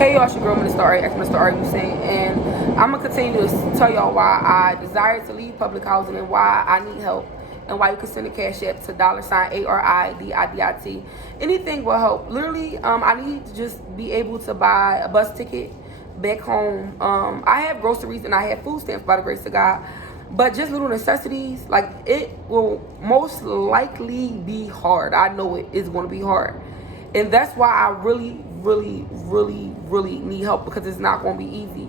Hey y'all, it's your girl Minister R, ex-Minister R, you saying, and I'm gonna continue to tell y'all why I desire to leave public housing and why I need help, and why you can send a cash app to $ARIDIDIT. Anything will help. Literally, I need to just be able to buy a bus ticket back home. I have groceries and I have food stamps by the grace of God, but just little necessities, like, it will most likely be hard. I know it is going to be hard, and that's why I really need help, because it's not going to be easy.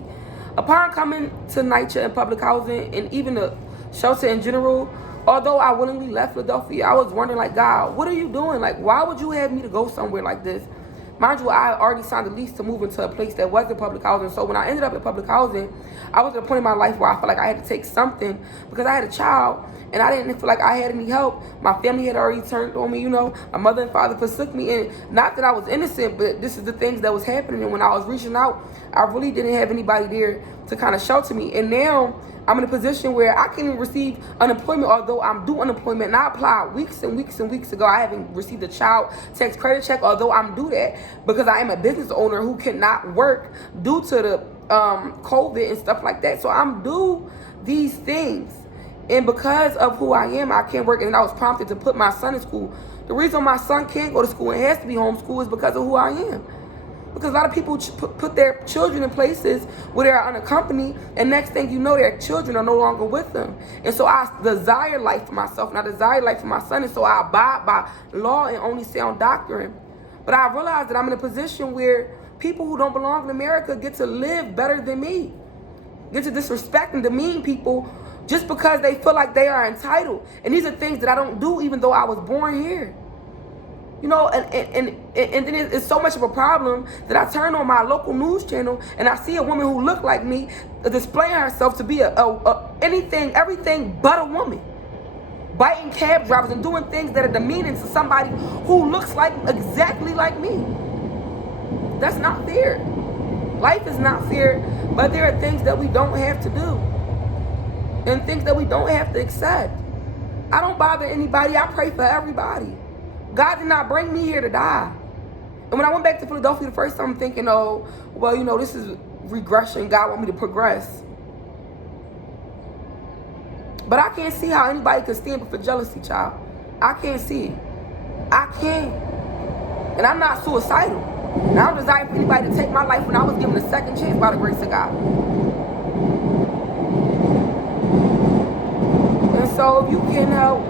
Upon coming to NYCHA and public housing and even the shelter in general, although I willingly left Philadelphia, I was wondering, like, God, what are you doing? Like, why would you have me to go somewhere like this? Mind you, I already signed a lease to move into a place that wasn't public housing. So when I ended up in public housing, I was at a point in my life where I felt like I had to take something, because I had a child and I didn't feel like I had any help. My family had already turned on me, you know. My mother and father forsook me. And not that I was innocent, but this is the things that was happening. And when I was reaching out, I really didn't have anybody there to kind of shelter me. And now I'm in a position where I can't even receive unemployment, although I'm due unemployment. And I applied weeks and weeks ago. I haven't received a child tax credit check, although I'm due that, because I am a business owner who cannot work due to the COVID and stuff like that. So I'm due these things. And because of who I am, I can't work. And I was prompted to put my son in school. The reason my son can't go to school and has to be homeschooled is because of who I am. Because a lot of people put their children in places where they're unaccompanied, and next thing you know, their children are no longer with them. And so I desire life for myself, and I desire life for my son, and so I abide by law and only sound doctrine. But I realize that I'm in a position where people who don't belong in America get to live better than me, get to disrespect and demean people just because they feel like they are entitled. And these are things that I don't do, even though I was born here. You know, and then it's so much of a problem that I turn on my local news channel and I see a woman who looked like me displaying herself to be everything but a woman, biting cab drivers and doing things that are demeaning to somebody who looks like exactly like me. That's not fair. Life is not fair, but there are things that we don't have to do and things that we don't have to accept. I don't bother anybody. I pray for everybody. God did not bring me here to die. And when I went back to Philadelphia the first time, I'm thinking, oh, well, you know, this is regression. God want me to progress. But I can't see how anybody could stand for jealousy, child. I can't see it. I can't. And I'm not suicidal. And I don't desire for anybody to take my life when I was given a second chance by the grace of God. And so if you can help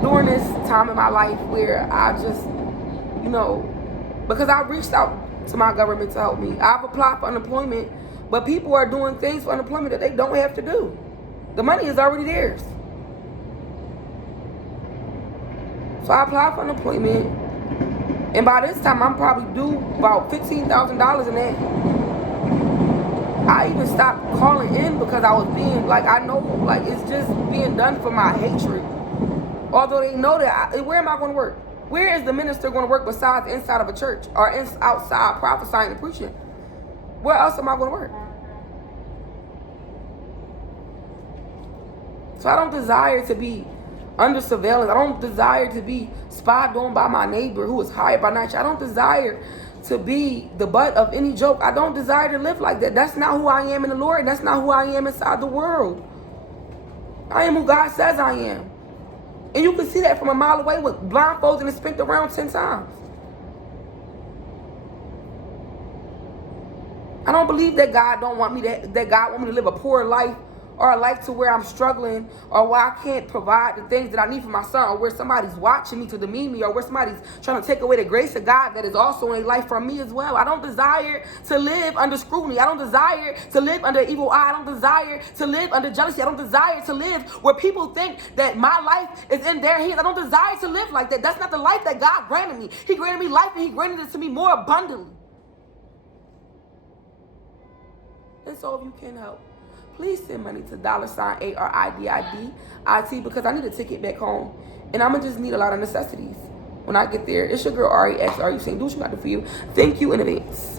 during this time in my life where I just, you know, because I reached out to my government to help me. I've applied for unemployment, but people are doing things for unemployment that they don't have to do. The money is already theirs. So I applied for unemployment, and by this time I'm probably due about $15,000 in that. I even stopped calling in because I was being, like, I know, like, it's just being done for my hatred. Although they know that, where am I going to work? Where is the minister going to work besides inside of a church or outside prophesying and preaching? Where else am I going to work? So I don't desire to be under surveillance. I don't desire to be spied on by my neighbor who is hired by night. I don't desire to be the butt of any joke. I don't desire to live like that. That's not who I am in the Lord. And that's not who I am inside the world. I am who God says I am. And you can see that from a mile away with blindfolds and spent around 10 times. I don't believe that God want me to live a poor life, or a life to where I'm struggling, or where I can't provide the things that I need for my son, or where somebody's watching me to demean me, or where somebody's trying to take away the grace of God that is also in a life from me as well. I don't desire to live under scrutiny. I don't desire to live under evil eye. I don't desire to live under jealousy. I don't desire to live where people think that my life is in their hands. I don't desire to live like that. That's not the life that God granted me. He granted me life, and He granted it to me more abundantly. And so if you can help, please send money to $ARIDIDIT, because I need a ticket back home. And I'm going to just need a lot of necessities when I get there. It's your girl, REX. Are you saying, do what you got to do for you? Thank you in advance.